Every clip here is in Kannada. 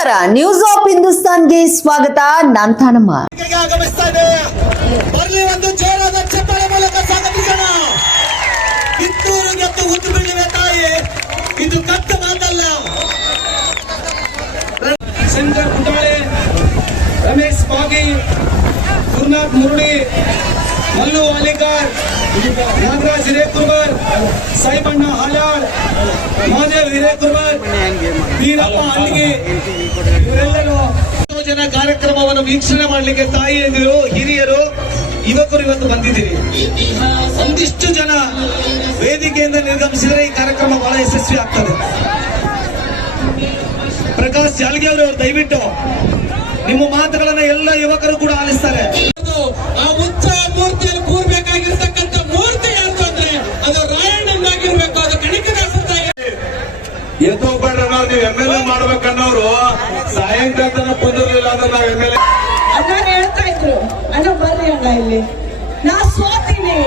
ನಮಸ್ಕಾರ, ನ್ಯೂಸ್ ಆಫ್ ಹಿಂದೂಸ್ತಾನ್ಗೆ ಸ್ವಾಗತ. ನಾನ್ ತಾನಮ್ಮ. ಆಗಮಿಸ್ತಾ ಇದೆ. ಬರ್ಲಿ ಒಂದು ಜೋರಾದ ಚಪ್ಪಾಳೆ ಮೂಲಕ ಸ್ವಾಗತಿಸೋಣ. ಕಿತ್ತೂರು ಗೆದ್ದು ಉದ್ದು ಬೀಳಿವೆ ತಾಯಿ, ಇದು ಕತ್ತ ಮಾತಲ್ಲ. ಶಂಕರ್ ಪುಟಾಳೆ, ರಮೇಶ್ ಪಾಗಿ, ಗುರುನಾಥ್ ಮುರುಳಿ, ಮಲ್ಲು ಅಲಿಗಾರ್, ನಾಗರಾಜ್ ಹಿರೇಕುರ್ಬರ್, ಸಾಯಿಬಣ್ಣ ಹಾಲಾಳ್, ಮಹಾದೇವ್ ಹಿರೇಕುರ್ಬರ್, ವೀರಪ್ಪ ಹಳ್ಳಿಗೆ, ಇವರೆಲ್ಲರೂ ಜನ ಕಾರ್ಯಕ್ರಮವನ್ನು ವೀಕ್ಷಣೆ ಮಾಡಲಿಕ್ಕೆ ತಾಯಿಯಂದಿರು, ಹಿರಿಯರು, ಯುವಕರು ಇವತ್ತು ಬಂದಿದ್ದೀರಿ. ಒಂದಿಷ್ಟು ಜನ ವೇದಿಕೆಯಿಂದ ನಿರ್ಗಮಿಸಿದರೆ ಈ ಕಾರ್ಯಕ್ರಮ ಬಹಳ ಯಶಸ್ವಿ ಆಗ್ತದೆ. ಪ್ರಕಾಶ್ ಜಾಲ್ಗೆ ಅವರು ದಯವಿಟ್ಟು ನಿಮ್ಮ ಮಾತುಗಳನ್ನ ಎಲ್ಲ ಯುವಕರು ಕೂಡ ಆಲಿಸ್ತಾರೆ. ಆ ಉತ್ಸವ ಮೂರ್ತಿಯಲ್ಲಿ ಕೂರ್ಬೇಕಾಗಿರ್ತಕ್ಕಂಥ ಮೂರ್ತಿ ಯಾರು ಅಂದ್ರೆ ಅದು ರಾಯಣ್ಣನಾಗಿರ್ಬೇಕು, ಅದು ಕನಕದಾಸ ಎದ್ದೋಗ್ಬೇಡ್ರ ನೀವು MLA ಮಾಡ್ಬೇಕನ್ನೋರು ಸಾಯಂಕಾಲ ತನಕ ಬಂದಿರ್ಲಿಲ್ಲ ಅಂದ್ರೆ ನಾವ್ MLA ಅಣ್ಣ ಹೇಳ್ತಾ ಇದ್ರು, ಅಣ್ಣ ಬರ್ರಿ ಅಣ್ಣ ಇಲ್ಲಿ, ನಾ ಸೋತೀನಿ.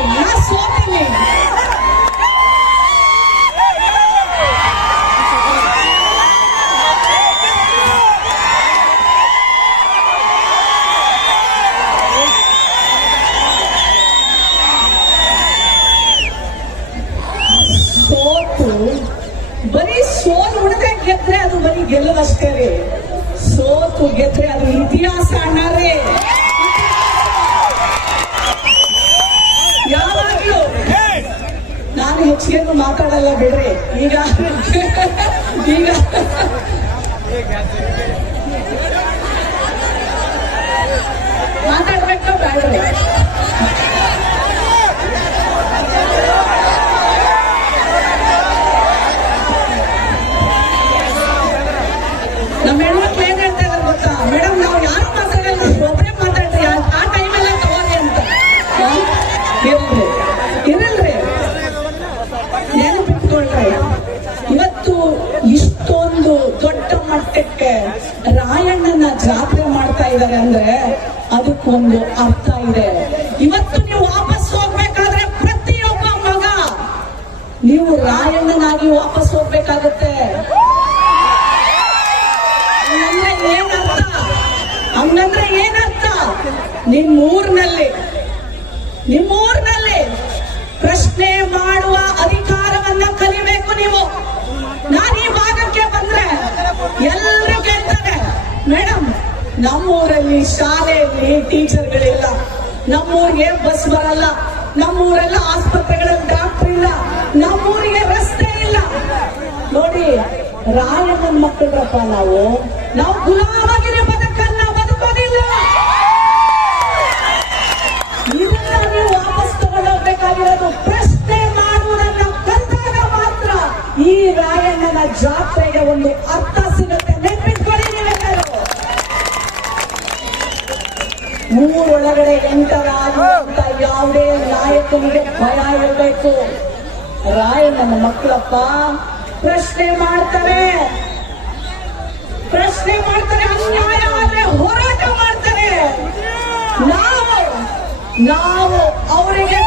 ಬರೀ ಸೋಲು ಉಳಿದ್ರೆ ಗೆದ್ರೆ ಅದು ಬರೀ ಗೆಲ್ಲದಷ್ಟೇ ರೀ. ಸೋತು ಗೆದ್ರೆ ಅದು ಇತಿಹಾಸ ಅಣ್ಣರೇ. ಯಾವಾಗ್ಲೂ ನಾನು ಹೆಚ್ಚಿಗೆ ಮಾತಾಡಲ್ಲ ಬಿಡ್ರಿ. ಈಗ ಮಾತಾಡ್ಬೇಕು ಬೇಡ್ರಿ. ನಮ್ಮ ಹೆಣ್ಮಕ್ಳು ಏನ್ ಹೇಳ್ತಾ ಇದಾರೆ ಗೊತ್ತಾ ಮೇಡಮ್, ನಾವು ಯಾರು ಮಾತಾಡಲ್ಲ, ಒಬ್ಬರೇ ಮಾತಾಡ್ರಿ, ಆ ಟೈಮೆಲ್ಲ ತಗೋರಿ ಅಂತ. ಇರಲ್ರಿ, ನೆನಪಿಟ್ಕೊಳ್ರಿ. ಇವತ್ತು ಇಷ್ಟೊಂದು ದೊಡ್ಡ ಮಟ್ಟಕ್ಕೆ ರಾಯಣ್ಣನ ಜಾತ್ರೆ ಮಾಡ್ತಾ ಇದ್ದಾರೆ ಅಂದ್ರೆ ಅದಕ್ಕೊಂದು ಅರ್ಥ ಇದೆ. ಇವತ್ತು ನೀವು ವಾಪಸ್ ಹೋಗ್ಬೇಕಾದ್ರೆ ಪ್ರತಿಯೊಬ್ಬ ಮಗ ನೀವು ರಾಯಣ್ಣನಾಗಿ ವಾಪಸ್ ಹೋಗ್ಬೇಕಾಗತ್ತೆ. ಹಂಗಂದ್ರೆ ಏನರ್ಥ? ನಿಮ್ಮೂರಿನಲ್ಲಿ ಪ್ರಶ್ನೆ ಮಾಡುವ ಅಧಿಕಾರವನ್ನ ಕಲಿಬೇಕು ನೀವು. ನಾನು ಈ ಭಾಗಕ್ಕೆ ಬಂದ್ರೆ ಎಲ್ಲರೂ ಕೇಳ್ತಾರೆ, ಮೇಡಮ್ ನಮ್ಮೂರಲ್ಲಿ ಶಾಲೆಯಲ್ಲಿ ಟೀಚರ್ಗಳಿಲ್ಲ, ನಮ್ಮೂರಿಗೆ ಬಸ್ ಬರಲ್ಲ, ನಮ್ಮೂರೆಲ್ಲ ಆಸ್ಪತ್ರೆಗಳಲ್ಲಿ ಡಾಕ್ಟರ್ ಇಲ್ಲ, ನಮ್ಮೂರಿಗೆ ರಸ್ತೆ ಇಲ್ಲ. ನೋಡಿ, ರಾಯಣ್ಣನ ಮಕ್ಕಳಪ್ಪ ನಾವು ಗುಲಾಮಗಿರಿ ಬದುಕನ್ನ ಬದುಕೋದಿಲ್ಲ. ಇದನ್ನ ನೀವು ವಾಪಸ್ ತಗೊಂಡೋಗ್ಬೇಕಾಗಿರೋದು. ಪ್ರಶ್ನೆ ಮಾಡುವುದನ್ನ ಕಲಿತಾಗ ಮಾತ್ರ ಈ ರಾಯಣ್ಣನ ಜಾತ್ರೆಗೆ ಒಂದು ಅರ್ಥ ಸಿಗುತ್ತೆ. ನೆನ್ಪಿಟ್ಕೊಳ್ಳಿ ನೀವೆಲ್ಲರೂ. ಊರೊಳಗಡೆ ಎಂಟರ್ ಆಗುವಂತ ಯಾವುದೇ ನಾಯಕನಿಗೆ ಭಯ ಇರಬೇಕು. ರಾಯಣ್ಣನ ಮಕ್ಕಳಪ್ಪ ಪ್ರಶ್ನೆ ಮಾಡ್ತಾರೆ, ಅನ್ಯಾಯ ಆದ್ರೆ ಹೋರಾಟ ಮಾಡ್ತಾರೆ. ನಾವು ಅವರಿಗೆ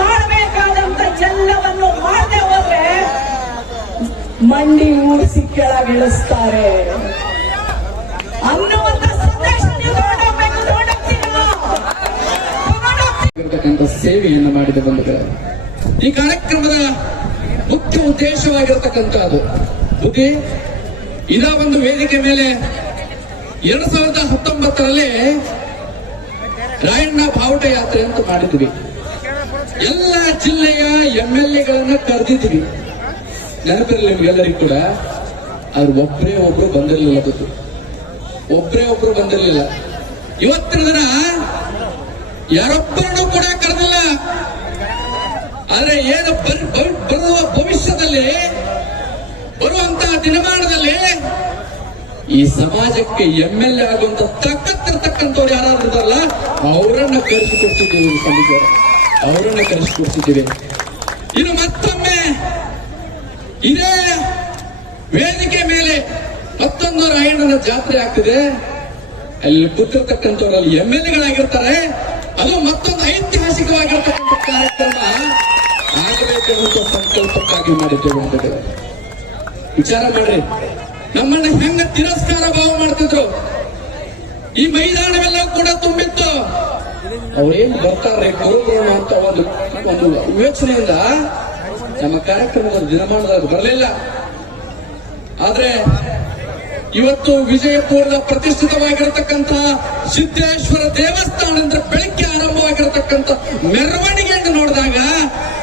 ಮಾಡಬೇಕಾದಂತ ಎಲ್ಲವನ್ನು ಮಾಡದೆ ಹೋದ್ರೆ ಮಂಡಿ ಊಡಿಸಿ ಕೆಳಗಿಳಿಸ್ತಾರೆ ಅನ್ನುವಂತ ಸಂದೇಶ ನೀವು ತಗೊಂಡೋಗ್ತೀರಾ. ಸೇವೆಯನ್ನು ಮಾಡಿದ ಬಂಧುಗಳ ಈ ಕಾರ್ಯಕ್ರಮದ ಮುಖ್ಯ ಉದ್ದೇಶವಾಗಿರತಕ್ಕಂಥದ್ದು ಬುದ್ಧಿ ಇದ ಒಂದು ವೇದಿಕೆ ಮೇಲೆ 2019ರಲ್ಲಿ ರಾಯಣ್ಣ ಬಾವುಟ ಯಾತ್ರೆ ಅಂತ ಮಾಡಿದ್ವಿ. ಎಲ್ಲ ಜಿಲ್ಲೆಯ MLAಗಳನ್ನ ಕರೆದಿದ್ವಿ. ನೆನಪಿರಲಿ ನಿಮ್ಗೆಲ್ಲರಿಗೂ ಕೂಡ. ಆದ್ರೆ ಒಬ್ರು ಬಂದಿರಲಿಲ್ಲ. ಒಬ್ರು ಬಂದಿರಲಿಲ್ಲ. ಇವತ್ತಿನ ದಿನ ಯಾರೊಬ್ಬರನ್ನು ಕೂಡ ಕರೆದಿಲ್ಲ. ಆದ್ರೆ ಏನು ಬರುವ ಭವಿಷ್ಯದಲ್ಲಿ ಬರುವಂತಹ ದಿನಮಾನದಲ್ಲಿ ಈ ಸಮಾಜಕ್ಕೆ MLA ಆಗುವಂತ ತಕ್ಕಂತವ್ರು ಯಾರು ಇದಾರಲ್ಲ ಅವರನ್ನ ಕರೆಸಿಕೊಡ್ತಿದ್ದೀವಿ. ಅವರನ್ನ ಕರೆಸಿಕೊಡ್ತಿದ್ದೀವಿ. ಇನ್ನು ಮತ್ತೊಮ್ಮೆ ಇದೇ ವೇದಿಕೆ ಮೇಲೆ ಮತ್ತೊಂದು ರಾಯಣ್ಣನ ಜಾತ್ರೆ ಆಗ್ತಿದೆ. ಅಲ್ಲಿ ಕೂತಿರ್ತಕ್ಕಂಥವ್ರಲ್ಲಿ MLAಗಳಾಗಿರ್ತಾರೆ. ಅದು ಮತ್ತೊಂದು ಐತಿಹಾಸಿಕವಾಗಿರ್ತಕ್ಕಂಥ ಕಾರ್ಯಕ್ರಮ ಆಗಬೇಕೆನ್ನುವ ಸಂಕಲ್ಪಕ್ಕಾಗಿ ಮಾಡಿದ್ದೇವೆ ಅಂತ ವಿಚಾರ ಮಾಡ್ರಿ. ನಮ್ಮನ್ನ ಹೆಂಗ ತಿರಸ್ಕಾರ ಭಾವ ಮಾಡ್ತಿದ್ರು. ಈ ಮೈದಾನವೆಲ್ಲ ಕೂಡ ತುಂಬಿತ್ತು. ಅವ್ರೇನ್ ಬರ್ತಾರೆ ಗುರುಗಳು ಅಂತ ಒಂದು ವಿವೇಚನೆಯಿಂದ ನಮ್ಮ ಕಾರ್ಯಕ್ರಮದ ದಿನಮಾನದಾಗ ಬರಲಿಲ್ಲ. ಆದ್ರೆ ಇವತ್ತು ವಿಜಯಪುರದ ಪ್ರತಿಷ್ಠಿತವಾಗಿರತಕ್ಕಂಥ ಸಿದ್ದೇಶ್ವರ ದೇವಸ್ಥಾನದಿಂದ ಬೆಳಗ್ಗೆ ಆರಂಭವಾಗಿರತಕ್ಕಂಥ ಮೆರವಣಿಗೆಯನ್ನು ನೋಡಿದಾಗ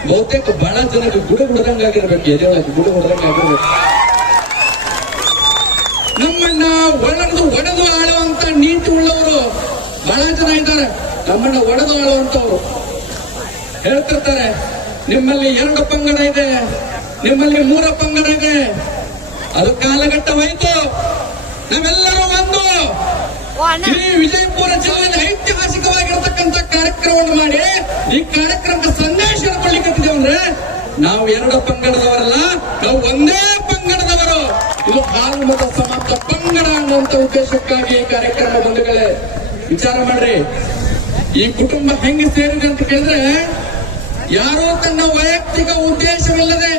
ಬಹುತೇಕ ಬಹಳ ಜನಕ್ಕೆ ಗುಡ ಹೊಡೆದಂಗಾಗಿರ್ಬೇಕು, ಎದೆಯೊಳಗೆ ಗುಡ ಹೊಡೆದಂಗಾಗಿರ್ಬೇಕು. ನಮ್ಮನ್ನ ಒಡೆದು ಆಳುವಂತ ನೀತಿ ಉಳ್ಳವರು ಬಹಳ ಜನ ಇದ್ದಾರೆ. ನಮ್ಮನ್ನ ಒಡೆದು ಆಳುವಂತವ್ರು ಹೇಳ್ತಿರ್ತಾರೆ, ನಿಮ್ಮಲ್ಲಿ 2 ಪಂಗಡ ಇದೆ, ನಿಮ್ಮಲ್ಲಿ 3 ಪಂಗಡ ಇದೆ. ಅದು ಕಾಲಘಟ್ಟವಾಯಿತು. ನಾವೆಲ್ಲರೂ ಒಂದು ಈ ವಿಜಯಪುರ ಜಿಲ್ಲೆಯಲ್ಲಿ ಐತಿಹಾಸಿಕವಾಗಿರತಕ್ಕಂಥ ಕಾರ್ಯಕ್ರಮವನ್ನು ಮಾಡಿ ಈ ಕಾರ್ಯಕ್ರಮಕ್ಕೆ ಸಂದೇಶ ಕೊಡ್ಲಿಕ್ಕೆ ಅಂದ್ರೆ ನಾವು 2 ಪಂಗಡದವರಲ್ಲ, ನಾವು ಒಂದೇ ಪಂಗಡದವರು. ಇದು ಹಾಲು ಮತ ಸಮಾಪ್ತ ಪಂಗಡ ಅನ್ನುವಂತ ಉದ್ದೇಶಕ್ಕಾಗಿ ಈ ಕಾರ್ಯಕ್ರಮ ಬಂಧುಗಳೇ ವಿಚಾರ ಮಾಡ್ರಿ. ಈ ಕುಟುಂಬ ಹೆಂಗೆ ಸೇರಿದೆ ಅಂತ ಕೇಳಿದ್ರೆ ಯಾರೋ ತನ್ನ ವೈಯಕ್ತಿಕ ಉದ್ದೇಶವಿಲ್ಲದೆ,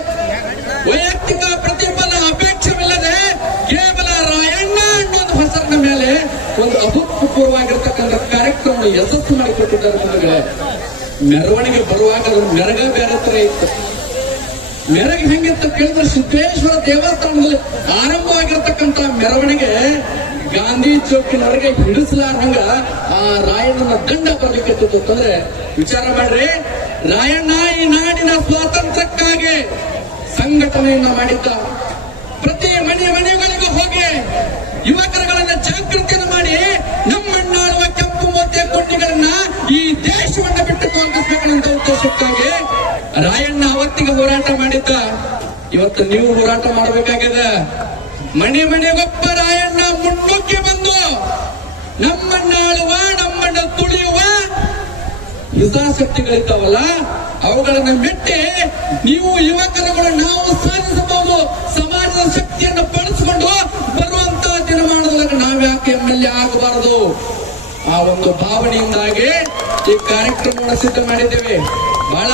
ವೈಯಕ್ತಿಕ ಪ್ರತಿಫಲ ಅಪೇಕ್ಷವಿಲ್ಲದೆ ಕೇವಲ ರಾಯಣ್ಣ ಅನ್ನೋದು ಹೆಸರಿನ ಮೇಲೆ ಒಂದು ಅಭೂತಪೂರ್ವವಾಗಿರ್ತಕ್ಕಂಥ ಕಾರ್ಯಕ್ರಮ ಯಶಸ್ಸು ಮಾಡಿಕೊಟ್ಟಿದ್ದಾರೆ ಬಂಧುಗಳೇ. ಮೆರವಣಿಗೆ ಬರುವಾಗ ಅದು ಮೆರಗ ಬೇರೆ ತರ ಇತ್ತು. ಮೆರಗು ಹೆಂಗಿತ್ತು ಕೇಳಿದ್ರೆ ಸಿದ್ದೇಶ್ವರ ದೇವಸ್ಥಾನದಲ್ಲಿ ಆರಂಭವಾಗಿರ್ತಕ್ಕಂಥ ಮೆರವಣಿಗೆ ಗಾಂಧಿ ಚೌಕಿನವರೆಗೆ ಹಿಡಿಸಲಾರಂಗ ಆ ರಾಯಣ್ಣನ ದಂಡ ಬರಲಿಕ್ಕೆ ಅಂತಂದ್ರೆ ವಿಚಾರ ಮಾಡ್ರಿ. ರಾಯಣ್ಣ ಈ ನಾಡಿನ ಸ್ವಾತಂತ್ರ್ಯಕ್ಕಾಗಿ ಸಂಘಟನೆಯನ್ನ ಮಾಡಿದ್ದ. ಪ್ರತಿ ಮನೆಗಳಿಗೂ ಹೋಗಿ ಯುವಕರುಗಳನ್ನ ಜಾಗೃತಿಯನ್ನು ಮಾಡಿ ನಮ್ಮನ್ನಾಳುವ ಕೆಂಪು ಮೋತಿಯ ಕೊಂಡಿಗಳನ್ನ ಈ ದೇಶವನ್ನ ಬಿಟ್ಟು ಕಾಂಗ್ರೆಸ್ಬೇಕಂತ ಉದ್ದೇಶಕ್ಕಾಗಿ ರಾಯಣ್ಣ ಅವತ್ತಿಗೆ ಹೋರಾಟ ಮಾಡಿದ್ದ. ಇವತ್ತು ನೀವು ಹೋರಾಟ ಮಾಡಬೇಕಾಗಿದೆ. ಮನೆಗೊಬ್ಬ ರಾಯಣ್ಣ ಮುನ್ನುಗ್ಗಿ ಬಂದು ನಮ್ಮನ್ನಾಳುವ, ನಮ್ಮನ್ನ ತುಳಿಯುವ ಹಿತಾಸಕ್ತಿಗಳಿದ್ದಾವಲ್ಲ ಅವುಗಳನ್ನ ಮೆಟ್ಟಿ ನೀವು ಯುವಕರುಗಳು ನಾವು ಸಾಧಿಸಬಹುದು, ಸಮಾಜದ ಶಕ್ತಿಯನ್ನು ಬಳಸಿಕೊಂಡು ಬರುವಂತಹ ದಿನಮಾನದೊಳಗೆ ನಾವ್ಯಾಕೆ MLA ಆಗಬಾರದು? ಆ ಒಂದು ಭಾವನೆಯಿಂದಾಗಿ ಈ ಕಾರ್ಯಕ್ರಮವನ್ನು ಸಿದ್ಧ ಮಾಡಿದ್ದೇವೆ. ಬಹಳ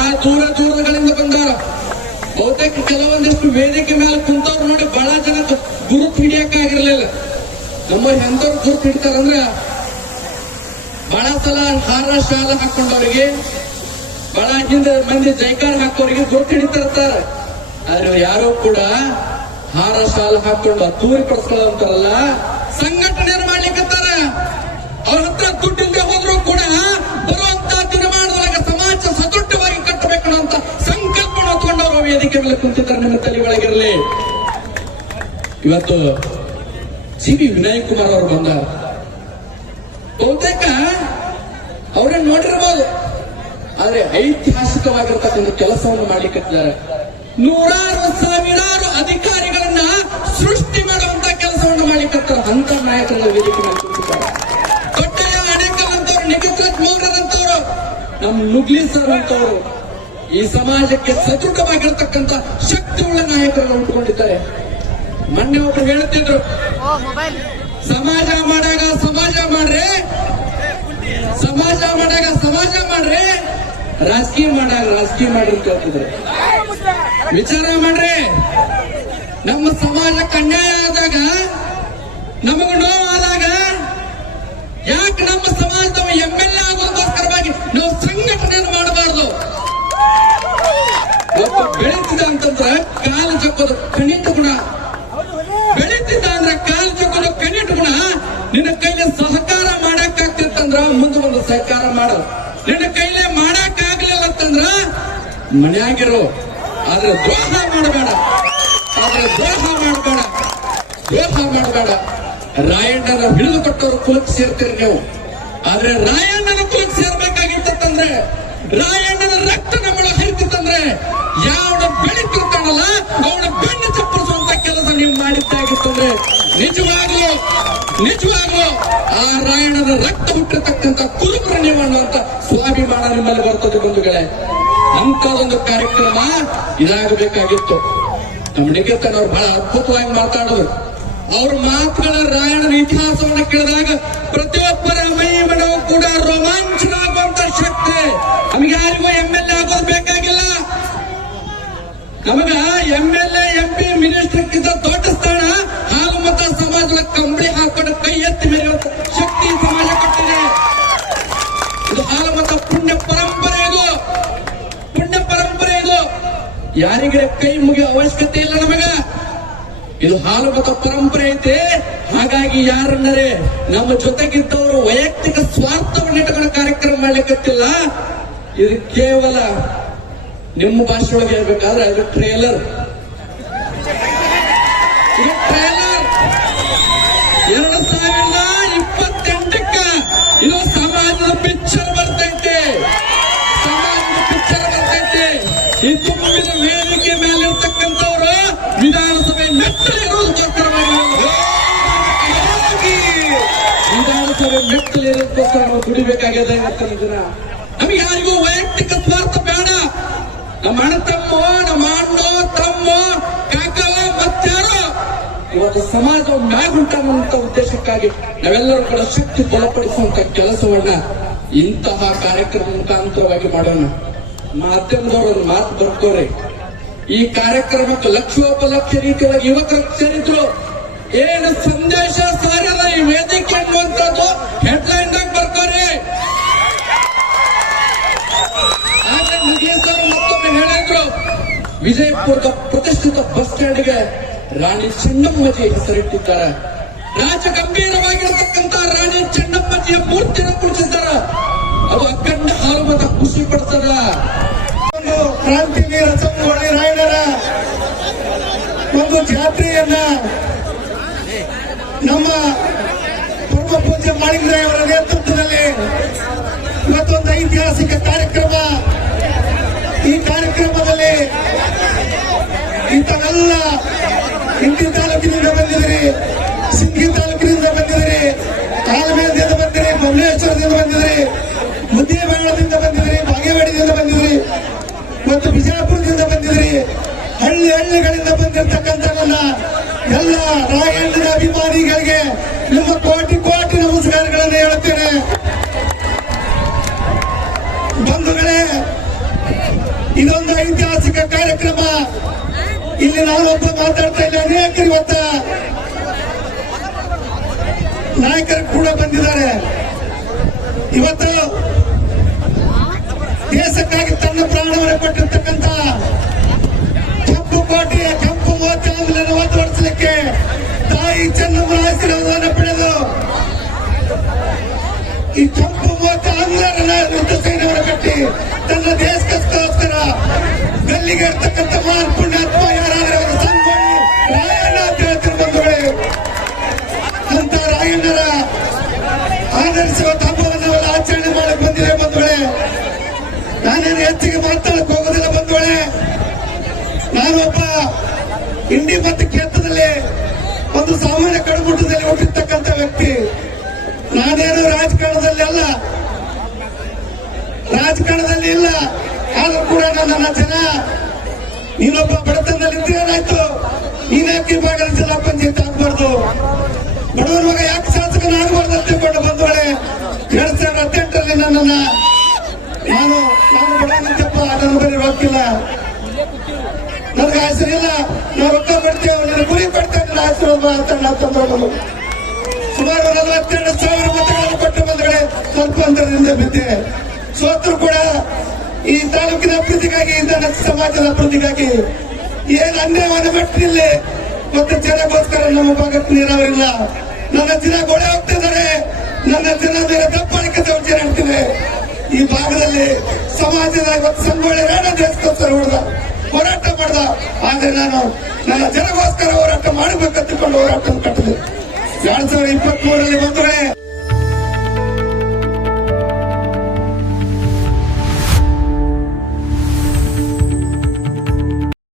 ದೂರಗಳಿಂದ ಬಂದಾರ. ಬಹುತೇಕ ಕೆಲವೊಂದಿಷ್ಟು ವೇದಿಕೆ ಮೇಲೆ ಕುಂತವ್ರು ನೋಡಿ ಬಹಳ ಜನ ಗುರುತು ಹಿಡಿಯಕ್ಕಾಗಿರ್ಲಿಲ್ಲ. ನಮ್ಮಲ್ಲಿ ಎಂತವ್ರು ಗುರುತು ಹಿಡಿತಾರಂದ್ರ ಬಹಳ ಸಲ ಹಾರ ಶಾಲ ಹಾಕೊಂಡವರಿಗೆ, ಬಹಳ ಹಿಂದೆ ಮಂದಿ ಜೈಕಾರ ಹಾಕೋರಿಗೆ ಗುರುತು ಹಿಡಿತಿರ್ತಾರೆ. ಆದ್ರೆ ಯಾರು ಕೂಡ ಹಾರ ಶಾಲ ಹಾಕೊಂಡು ತೂರಿ ಪಡಿಸ್ಕೊಳ್ಳೋಂತಾರಲ್ಲ ಸಂಘಟನೆಯನ್ನು ಮಾಡ್ಲಿಕ್ಕತ್ತಾರ. ಅವ್ರ ಹತ್ರ ದುಡ್ಡಿಲ್ಲದೆ ಹೋದ್ರು ಕೂಡ ಬರುವಂತ ದಿನಮಾನದೊಳಗೆ ಸಮಾಜ ಸದೃಢವಾಗಿ ಕಟ್ಟಬೇಕು ಅಂತ ಸಂಕಲ್ಪನ ಹೊತ್ಕೊಂಡವರು ವೇದಿಕೆ ಮೇಲೆ ಕುಂತಿದ್ದಾರೆ. ನಿಮ್ಮ ತಲೆ ಒಳಗಿರಲಿ. ಇವತ್ತು CB ವಿನಾಯಕ್ ಕುಮಾರ್ ಅವರು ಬಂದ. ಬಹುತೇಕ ಅವ್ರನ್ನ ನೋಡಿರ್ಬೋದು, ಆದ್ರೆ ಐತಿಹಾಸಿಕವಾಗಿರ್ತಕ್ಕಂಥ ಕೆಲಸವನ್ನು ಮಾಡ್ಲಿಕ್ಕಿದ್ದಾರೆ. 100 ಸಾವಿರಾರು ಅಧಿಕಾರಿಗಳನ್ನ ಸೃಷ್ಟಿ ಮಾಡುವಂತ ಕೆಲಸವನ್ನು ಮಾಡ್ಲಿಕ್ಕತ್ತಾರ. ಅಂತ ನಾಯಕರನ್ನ ವೇದಿಕೆ ಮೇಲೆ ಕೂತಿದ್ದಾರೆ. ದೊಡ್ಡಯ್ಯ ಅಣೆಕಲ್ ಅಂತವ್ರು, ನಿಖಿತ್ ಮೌರ್ಯರಂತವ್ರು, ನಮ್ ನುಗ್ಲಿ ಸರ್ ಅಂತವ್ರು ಈ ಸಮಾಜಕ್ಕೆ ಸದೃಢವಾಗಿರ್ತಕ್ಕಂಥ ಶಕ್ತಿ ಉಳ್ಳ ನಾಯಕರನ್ನು ಉಟ್ಕೊಂಡಿದ್ದಾರೆ. ಮೊನ್ನೆ ಒಬ್ರು ಹೇಳ್ತಿದ್ರು, ಸಮಾಜ ಮಾಡಾಗ ಸಮಾಜ ಮಾಡ್ರಿ, ಸಮಾಜ ಮಾಡಾಗ ಸಮಾಜ ಮಾಡ್ರಿ, ರಾಜಕೀಯ ಮಾಡಾಗ ರಾಜಕೀಯ ಮಾಡ್ರಿ ಅಂತ ಹೇಳ್ತಿದ್ರು. ವಿಚಾರ ಮಾಡ್ರಿ, ನಮ್ಮ ಸಮಾಜಕ್ಕೆ ಅನ್ಯಾಯ ಆದಾಗ, ನಮಗ ನೋವಾದಾಗ ಯಾಕೆ ನಮ್ಮ ಸಮಾಜದವ MLA ಆಗೋದಕ್ಕೋಸ್ಕರವಾಗಿ ನಾವು ಸಂಘಟನೆಯನ್ನು ಮಾಡಬಾರ್ದು? ಬೆಳೀತಿದ ಅಂತಂದ್ರೆ ಕಾಲು ಜಕ್ಕೋದು ಖಂಡಿತ ಗುಣ. ಬೆಳೀತಿದ್ದ ಅಂದ್ರೆ ಕಾಲು ಜಕ್ಕೋದು ಖಂಡಿತ ಗುಣ. ನಿನ್ನ ಕೈಲಿ ಸಹಕಾರ ಮಾಡಕ್ಕಾಗ್ತಿತ್ತಂದ್ರ ಮುಂದೆ ಒಂದು ಸಹಕಾರ ಮಾಡು. ನಿನ್ನ ಕೈಲೇ ಮಾಡಕ್ಕಾಗ್ಲಿಲ್ಲ ಅಂತಂದ್ರ ಮನೆಯಾಗಿರು. ಆದ್ರೆ ದ್ರೋಹ ಮಾಡಬೇಡ, ದ್ರೋಹ ಮಾಡಬೇಡ. ರಾಯಣ್ಣನ ಹಿಡಿದು ಕೊಟ್ಟವರು ಕುಲಕ್ಕೆ ಸೇರ್ತೀರಿ ನೀವು. ಆದ್ರೆ ರಾಯಣ್ಣನ ಕುಲಕ್ಕೆ ಸೇರ್ಬೇಕಾಗಿತ್ತಂದ್ರೆ, ರಾಯಣ್ಣನ ರಕ್ತ ನಮ್ಮೊಳಗೆ ಹರಿತಿತ್ತಂದ್ರೆ ಯಾವನ ಬೆಳೀತಿರ್ತಾನಲ್ಲ ಅವನ ಬೆನ್ನು ಚಪ್ಪರಿಸುವಂತ ಕೆಲಸ ನೀವು ಮಾಡಿದ್ದಾಗಿತ್ತಂದ್ರೆ ನಿಜವಾಗ್ಲೂ ಆ ರಾಯಣ್ಣನ ರಕ್ತ ಹುಟ್ಟಿರ್ತಕ್ಕಂಥ ಕುರುಬರು ನೀವು ಅನ್ನುವಂತ ಸ್ವಾಭಿಮಾನ ನಿಮ್ಮಲ್ಲಿ ಬರ್ತದೆ ಬಂಧುಗಳೇ. ಅಂತದೊಂದು ಕಾರ್ಯಕ್ರಮ ಇದಾಗಬೇಕಾಗಿತ್ತು. ನಮ್ಮ ನಿಖಿತನವ್ರು ಬಹಳ ಅದ್ಭುತವಾಗಿ ಮಾತಾಡೋದು. ಅವ್ರ ಮಾತುಗಳ ರಾಯಣ್ಣನ ಇತಿಹಾಸವನ್ನು ಕೇಳಿದಾಗ ಪ್ರತಿಯೊಬ್ಬರ ಮೈ ಮನವು ಕೂಡ ರೋಮಾಂಚನ ಆಗುವಂತ ಶಕ್ತಿ. ನಮ್ಗೆ ಯಾರಿಗೂ MLA ಆಗೋದು ಬೇಕಾಗಿಲ್ಲ. ನಮಗ MLA MP ಮಿನಿಸ್ಟರ್ಗಿಂತ ದೊಡ್ಡ ಸ್ಥಾನ ಹಾಲು ಮತ ಸಮಾಜದ ಕಂಬಳಿ ಹಾಕೊಂಡು ಕೈ ಎತ್ತಿ ಮೇರೆಯುವಂತ ಶಕ್ತಿ ಸಮಾಜ ಕೊಟ್ಟಿದೆ. ಇದು ಹಾಲಮತ ಪುಣ್ಯ ಪರಂಪರೆ, ಇದು ಪುಣ್ಯ ಪರಂಪರೆ. ಇದು ಯಾರಿಗೆ ಕೈ ಮುಗಿಯೋ ಅವಶ್ಯಕತೆ ಇಲ್ಲ ನಮಗ. ಇದು ಹಾಲುಮತ ಪರಂಪರೆ ಐತೆ. ಹಾಗಾಗಿ ಯಾರನ್ನರೇ ನಮ್ಮ ಜೊತೆಗಿದ್ದವರು ವೈಯಕ್ತಿಕ ಸ್ವಾರ್ಥವನ್ನು ಇಟ್ಟುಕೊಂಡು ಕಾರ್ಯಕ್ರಮ ಮಾಡ್ಲಿಕ್ಕತ್ತಿಲ್ಲ. ಇದು ಕೇವಲ ನಿಮ್ಮ ಭಾಷೆ ಒಳಗೆ ಹೇಳ್ಬೇಕಾದ್ರೆ ಅದು ಟ್ರೇಲರ್. ಇದು ಟ್ರೇಲರ್. 2028ಕ್ಕ ಇದು ಸಮಾಜದ ಪಿಕ್ಚರ್ ಬರ್ತೈತೆ. ಸಮಾಜದ ಪಿಕ್ಚರ್ ಬರ್ತೈತೆ. ಈ ತುಂಬಿದ ವೇದಿಕೆ ಮೇಲೆ ಇರ್ತಕ್ಕಂಥವ್ರು ವಿಧಾನಸಭೆ ಮೆಟ್ಟಲಿರೋದಕ್ಕೋಸ್ಕರವಾಗಿ ವಿಧಾನಸಭೆ ಮೆಟ್ಟಲಿರೋದಕ್ಕೋಸ್ಕರ ನಾವು ದುಡಿಬೇಕಾಗಿದೆ. ನಮಗೆ ಯಾರಿಗೂ ವೈಯಕ್ತಿಕ ಸ್ವಾರ್ಥ ಬೇಡ. ನಮ್ಮ ಅಣ್ಣ ತಮ್ಮ, ನಮ್ಮ ಅಣ್ಣ ತಮ್ಮ, ಕಾಕವ ಮತ್ತಾರೋ ಇವತ್ತು ಸಮಾಜ ಮ್ಯಾಗುಂಟಾಗುವಂತ ಉದ್ದೇಶಕ್ಕಾಗಿ ನಾವೆಲ್ಲರೂ ಕೂಡ ಶಕ್ತಿ ಬಲಪಡಿಸುವಂತ ಕೆಲಸವನ್ನ ಇಂತಹ ಕಾರ್ಯಕ್ರಮ ಮುಖಾಂತರವಾಗಿ ಮಾಡೋಣ. ಮಾಧ್ಯಮದವರು ಒಂದು ಮಾತು ಬರ್ಕೋರಿ. ಈ ಕಾರ್ಯಕ್ರಮಕ್ಕೆ ಲಕ್ಷೋಪಲಕ್ಷ ರೀತಿಯೊಳಗೆ ಯುವಕರು ಸೇರಿದ್ರು. ಏನು ಸಂದೇಶ ಸಾರ್ಯದ ಈ ವೇದಿಕೆ ಅನ್ನುವಂಥದ್ದು ಹೆಡ್ಲೈನ್ ದಾಗ ಬರ್ಕೋರಿ. ಆಗ ಮುಗೇಶ್ವರ ಮತ್ತೊಮ್ಮೆ ಹೇಳಿದ್ರು, ವಿಜಯಪುರದ ಪ್ರತಿಷ್ಠಿತ ಬಸ್ ಸ್ಟ್ಯಾಂಡ್ಗೆ ರಾಣಿ ಚೆನ್ನಮ್ಮಜಿ ಹೆಸರಿಟ್ಟಿದ್ದಾರೆ. ರಾಜ ಗಂಭೀರವಾಗಿರತಕ್ಕಂತ ರಾಣಿ ಚೆನ್ನಮ್ಮಜಿಯ ಮೂರ್ತಿಯನ್ನು ಕುಳಿಸಿದ್ದಾರೆ. ಅದು ಅಖಂಡ ಹಾಲುಮತ ಖುಷಿ ಪಡ್ತದ. ಕ್ರಾಂತಿವೀರ ಸಂಗೊಳ್ಳಿ ರಾಯಣ್ಣರ ಒಂದು ಜಾತ್ರೆಯನ್ನ ನಮ್ಮ ಪರಮ ಪೂಜ್ಯ ಮಾಳಿಂಗರಾಯವರ ನೇತೃತ್ವದಲ್ಲಿ ಇವತ್ತೊಂದು ಐತಿಹಾಸಿಕ ಕಾರ್ಯಕ್ರಮ. ಈ ಕಾರ್ಯಕ್ರಮದಲ್ಲಿ ಇಂಥವೆಲ್ಲ ಇಂಡಿ ತಾಲೂಕಿನಿಂದ ಬಂದಿದ್ರಿ, ಸಿಂಧಿ ತಾಲೂಕಿನಿಂದ ಬಂದಿದ್ರಿ, ಆಲಮೇಲದಿಂದ ಬಂದಿರಿ, ಮಲ್ಲೇಶ್ವರದಿಂದ ಬಂದಿದ್ರಿ, ಮುದ್ದೇಬೇಳದಿಂದ ಬಂದಿದ್ರಿ, ಬಾಗೇವಾಡಿಯಿಂದ ಬಂದಿದ್ರಿ ಮತ್ತು ಬಿಜಾಪುರದಿಂದ ಬಂದಿದ್ರಿ. ಹಳ್ಳಿಗಳಿಂದ ಬಂದಿರತಕ್ಕಂಥ ನನ್ನ ಎಲ್ಲ ರಾಯಣ್ಣನ ಅಭಿಮಾನಿಗಳಿಗೆ ನಿಮ್ಮ ಕೋಟಿ ಕೋಟಿ ನಮಸ್ಕಾರಗಳನ್ನು ಹೇಳುತ್ತೇನೆ. ಬಂಧುಗಳೇ, ಇದೊಂದು ಐತಿಹಾಸಿಕ ಕಾರ್ಯಕ್ರಮ. ಇಲ್ಲಿ ನಾನೊಬ್ಬ ಮಾತಾಡ್ತಾ ಇಲ್ಲ, ಅನೇಕರು ಇವತ್ತ ನಾಯಕರು ಕೂಡ ಬಂದಿದ್ದಾರೆ. ಇವತ್ತು ದೇಶಕ್ಕಾಗಿ ತನ್ನ ಪ್ರಾಣವನ್ನು ಕೊಟ್ಟಿರ್ತಕ್ಕಂಥ ಕೆಂಪು ಕೋಟೆಯ ಕೆಂಪು ಮೋತಿ ಆಂದೋಲನ ಹೊರಡಿಸಲಿಕ್ಕೆ ತಾಯಿ ಚೆನ್ನಮ್ಮನ ಆಶೀರ್ವಾದವನ್ನು ಪಡೆದು ಈ ಕೆಂಪು ಮೋತಿ ಆಂದೋಲನ ಸೈನ್ಯವನ್ನು ಕಟ್ಟಿ ತನ್ನ ದೇಶಕ್ಕೋಸ್ಕರ ಗಲ್ಲಿಗೆ ಇರ್ತಕ್ಕಂಥ ಮಹಾನ್ ಪುಣ್ಯಾತ್ಮ ಯಾರಾದ್ರೆ ಅವರು ಸಂಗೊಳ್ಳಿ ರಾಯಣ್ಣ ಅಂತ ಹೇಳ್ತಾರೆ. ಬಂಧುಗಳೇ, ಅಂತ ರಾಯಣ್ಣರ ಆಧರಿಸುವ ಹಬ್ಬವನ್ನು ಆಚರಣೆ ಮಾಡಕ್ ಬಂದಿದೆ. ಬಂಧುಗಳೇ, ನಾನೇನು ಹೆಚ್ಚಿಗೆ ಮಾತಾಡಕ್ ಹೋಗೋದಿಲ್ಲ. ಬಂಧುಗಳೇ, ನಾನೊಬ್ಬ ಇಂಡಿ ಮತ್ತು ಕ್ಷೇತ್ರದಲ್ಲಿ ಒಂದು ಸಾಮಾನ್ಯ ಕಡುಮುಟ್ಟದಲ್ಲಿ ಹುಟ್ಟಿರ್ತಕ್ಕಂಥ ವ್ಯಕ್ತಿ. ನಾನೇನು ರಾಜಕಾರಣದಲ್ಲಿ ಇಲ್ಲ. ಆದ್ರೂ ಕೂಡ ನನ್ನ ಜನ, ನೀನೊಬ್ಬ ಬಡತನದಲ್ಲಿ ಏನಾಯ್ತು, ನೀನ್ಯಾಕೆ ಈ ಭಾಗದ ಜಿಲ್ಲಾ ಪಂಚಾಯತ್ ಆಗ್ಬಾರ್ದು, ಬಡವರ ಮಗ ಯಾಕೆ ಶಾಸಕನಾಗಬಾರ್ದು ಅಂತ ತಿಳ್ಕೊಂಡು ಬಂದವಳೆ 2018ರಲ್ಲಿ ನಾನು ಬಡವನಿದ್ದಪ್ಪ, ನನ್ನ ಬರೀ ರೊಕ್ಕಿಲ್ಲ, ನನಗೆ ಹೆಸರಿಲ್ಲ, ನಾವು ರೊಕ್ಕ ಕೊಡ್ತೇವೆ, ನಿನ್ನ ಗುರಿ ಕೊಡ್ತೇವೆ, ನನ್ನ ಆಶೀರ್ವಾದ ತಂದ್ರು. ಸುಮಾರು 42,000 ಮತಗಳನ್ನು ಕೊಟ್ಟು ಬಂದವಳೆ. ಸ್ವಲ್ಪ ಅಂತರದಿಂದ ಬಿದ್ದೆ. ಸೋತರು ಕೂಡ ಈ ತಾಲೂಕಿನ ಅಭಿವೃದ್ಧಿಗಾಗಿ, ನನ್ನ ಸಮಾಜದ ಅಭಿವೃದ್ಧಿಗಾಗಿ ಏನು ಅನ್ಯಾಯವನ್ನು ಮೆಟ್ಟಿಲ್ಲ. ಮತ್ತೆ ಜನಗೋಸ್ಕರ ನಮ್ಮ ಭಾಗಕ್ಕೆ ನೀರಾವರಿಲ್ಲ. ನನ್ನ ಜನ ಗೊಳೆ ಹೋಗ್ತಿದ್ದಾರೆ. ನನ್ನ ಜನ ಮೇಲೆ ದಬ್ಬಾಳಿಕೆ ದೌರ್ಜನ್ಯ ಆಗ್ತಿದೆ. ಈ ಭಾಗದಲ್ಲಿ ಸಮಾಜದ ಇವತ್ತು ಸಂಗೊಳ್ಳಿ ರಾಯಣ್ಣ ದೇಶಕ್ಕೋಸ್ಕರ ಹೋರಾಟ ಮಾಡ್ದ. ಆದ್ರೆ ನಾನು ನನ್ನ ಜನಗೋಸ್ಕರ ಹೋರಾಟ ಮಾಡಬೇಕಂತಕೊಂಡು ಹೋರಾಟ ಕಟ್ಟಿದೆ. 2023ರಲ್ಲಿ ಬಂದು